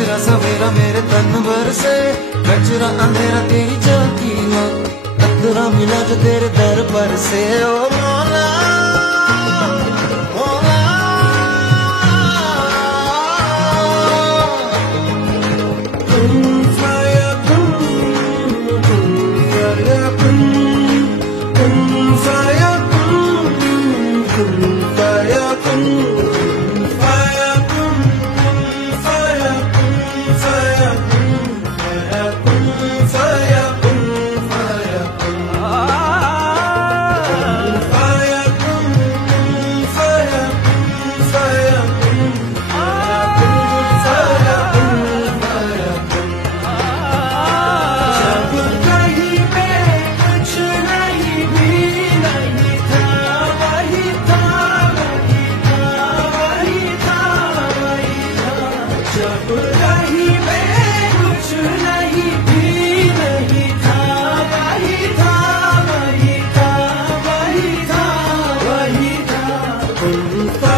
कचरा सवेरा मेरे तन भर से, कचरा अंधेरा तेरी झांकी में, कतरा मिला जो तेरे दर पर से। ओ मौला मौला, कुन फयाकुन, कुन फयाकुन, कुन फयाकुन, कुन फयाकुन। Wahida,